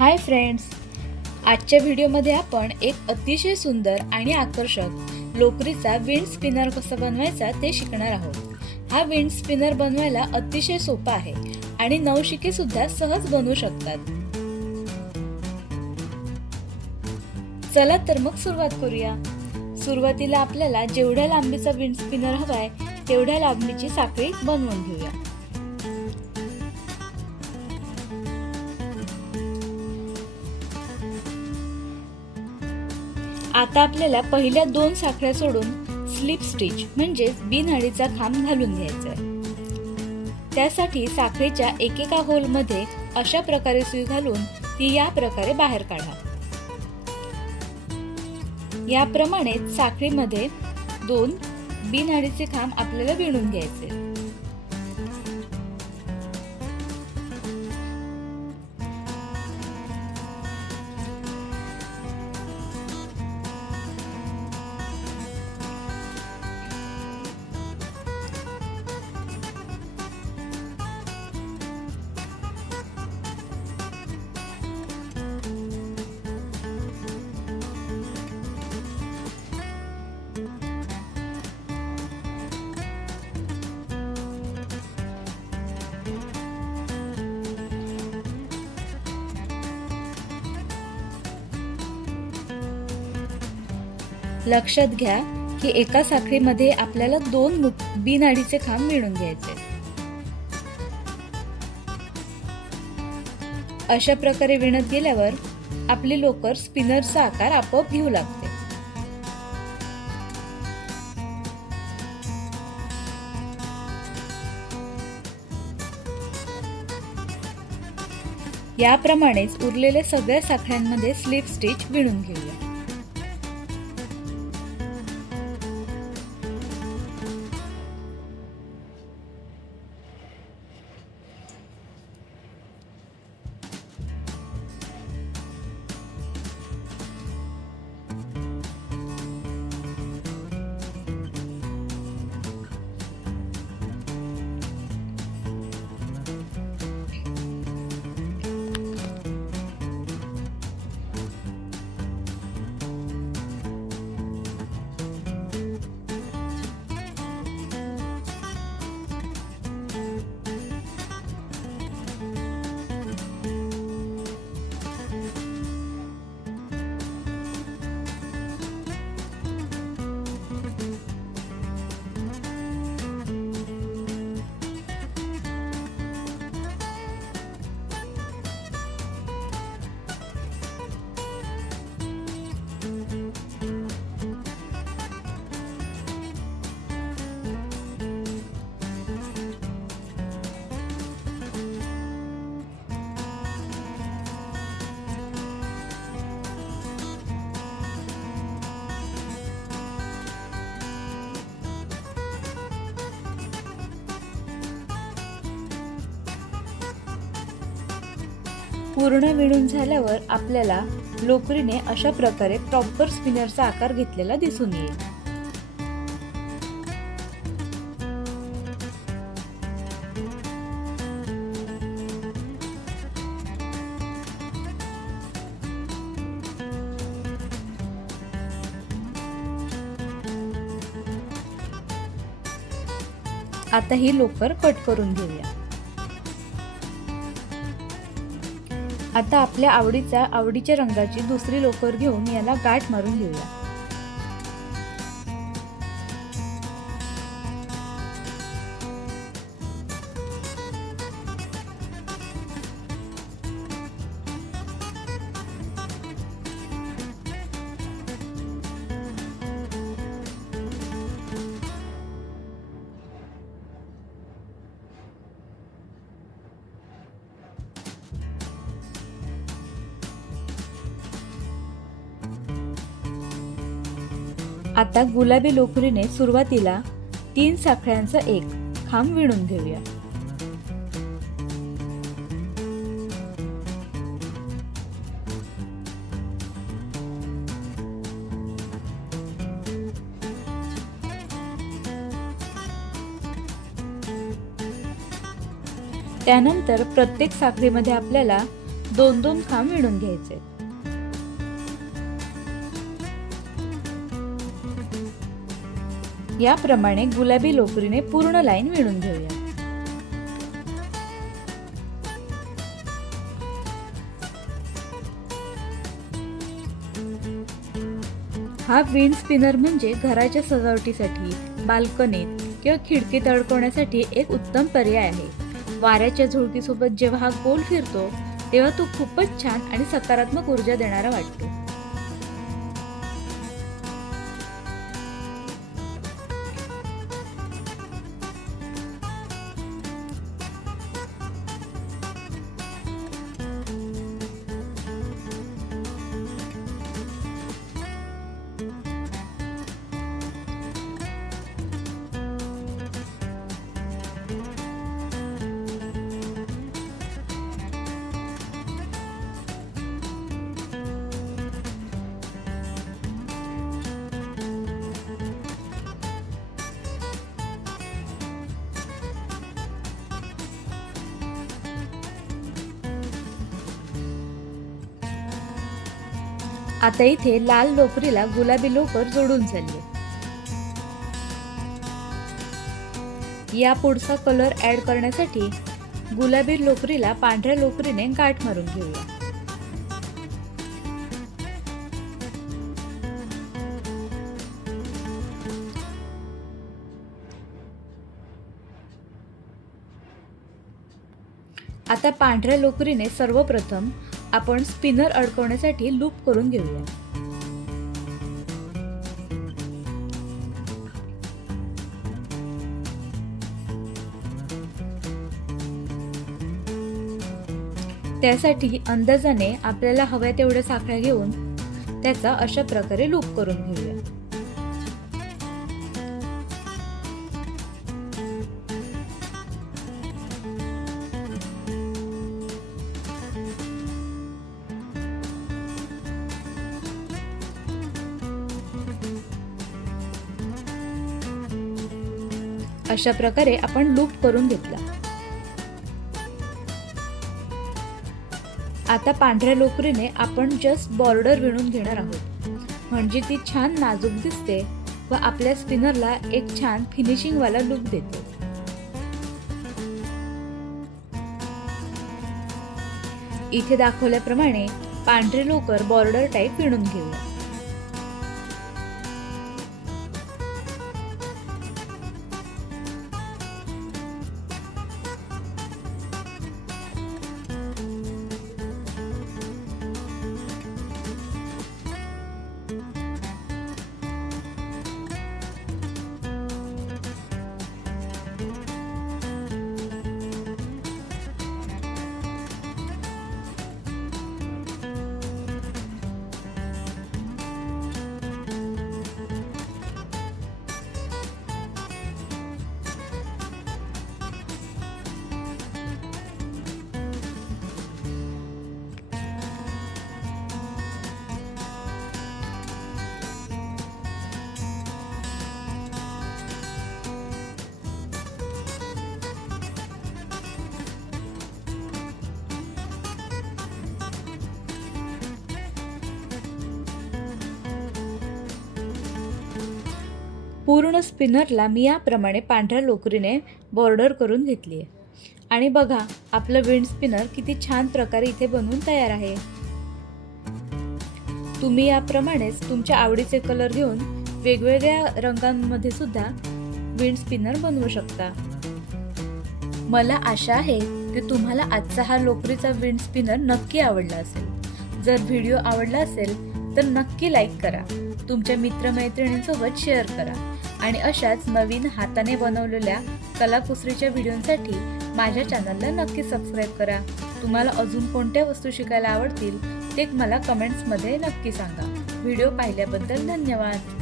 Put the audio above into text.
Hi friends, आजच्या व्हिडिओमध्ये आपण एक अतिशय सुंदर आणि आकर्षक लोकरीचा विंड स्पिनर कसा बनवायचा ते शिकणार आहोत। हा विंड स्पिनर बनवायला अतिशय सोपा आहे आणि नवशिके सुद्धा सहज बनवू शकतात। चला तर मग सुरुवात करूया। सुरुवातीला आपल्याला जेवढ्या लांबीचा विंड स्पिनर हवाय तेवढ्या लांबीची साखळी बनवून घेऊया। आता आपल्याला पहिल्या 2 साखळ्या सोडून स्लिप स्टिच म्हणजे बिनआडीचा खांब घालून घ्यायचा आहे। त्यासाठी साखळीच्या एकेका होल मध्ये अशा प्रकारे सुई घालून ती या प्रकारे बाहेर काढा। याप्रमाणे साखळीमध्ये 2 बिनआडीचे खांब आपल्याला विणून घ्यायचे। लक्षात घ्या की एका साखळीमध्ये आपल्याला 2 बिनआडीचे खांब विणून घ्यायचे। अशा प्रकारे विणत गेल्यावर आपली लोकर स्पिनरचा आकार आपोआप घेऊ लागते। याप्रमाणेच उरलेल्या सगळ्या साखळ्यांमध्ये स्लिप स्टिच विणून घेऊया। पूर्ण विणून झाल्यावर आपल्याला लोकरीने अशा प्रकारे प्रॉपर स्पिनरचा आकार घेतलेला दिसून येईल। आता ही लोकर कट करून घेऊया। आता आपल्या आवडीच्या रंगाची दुसरी लोकर घेऊन याला गाठ मारून घेऊया। आता गुलाबी लोकरीने सुरुवातीला 3 साखळ्यांचा एक खांब विणून घेऊया। त्यानंतर प्रत्येक साखळीमध्ये आपल्याला 2-2 खांब विणून घ्यायचे। याप्रमाणे गुलाबी लोकरीने पूर्ण लाईन विणून घेऊया। हा विंड स्पिनर म्हणजे घराच्या सजावटीसाठी, बाल्कनीत किंवा खिडकीत अडकवण्यासाठी एक उत्तम पर्याय आहे। वाऱ्याच्या झुळकीसोबत जेव्हा हा गोल फिरतो तेव्हा तो खूपच छान आणि सकारात्मक ऊर्जा देणारा वाटतो। आता इथे लाल लोकरीला गुलाबी लोकर जोडून झाली। या पुढचा कलर ऍड करण्यासाठी गुलाबी लोकरीला पांढऱ्या लोकरीने गाठ मारून घेऊया। आता पांढऱ्या लोकरीने सर्वप्रथम आपण स्पिनर अडकवण्यासाठी लूप करून घेऊया। त्यासाठी अंदाजाने आपल्याला हव्या तेवढ्या साखळ्या घेऊन त्याचा अशा प्रकारे लूप करून घेऊया। अशा प्रकारे आपण लूप करून घेतला। आता पांढऱ्या लोकरीने आपण जस्ट बॉर्डर विणून घेणार आहोत, म्हणजे ती छान नाजूक दिसते व आपल्या स्पिनरला एक छान फिनिशिंग वाला लुक देते। इथे दाखवल्याप्रमाणे पांढरी लोकर बॉर्डर टाइप विणून घेऊया। पूर्ण स्पिनरला मी याप्रमाणे पांढऱ्या लोकरीने बॉर्डर करून घेतली आहे। आणि बघा आपलं विंड स्पिनर किती छान प्रकारे इथे बनवून तयार आहे। तुम्ही याप्रमाणेच तुमच्या आवडीचे कलर घेऊन वेगवेगळ्या रंगांमध्ये सुद्धा विंड स्पिनर बनवू शकता। मला आशा आहे की तुम्हाला आजचा हा लोकरीचा विंड स्पिनर नक्की आवडला असेल। जर व्हिडिओ आवडला असेल तर नक्की लाईक करा, तुमच्या मित्रमैत्रिणींसोबत शेअर करा आणि अशाच नवीन हाताने बनवलेल्या कलाकुसरीच्या व्हिडिओंसाठी माझ्या चॅनलला नक्की सबस्क्राईब करा। तुम्हाला अजून कोणत्या वस्तू शिकायला आवडतील ते मला कमेंट्समध्ये नक्की सांगा। व्हिडिओ पाहिल्याबद्दल धन्यवाद।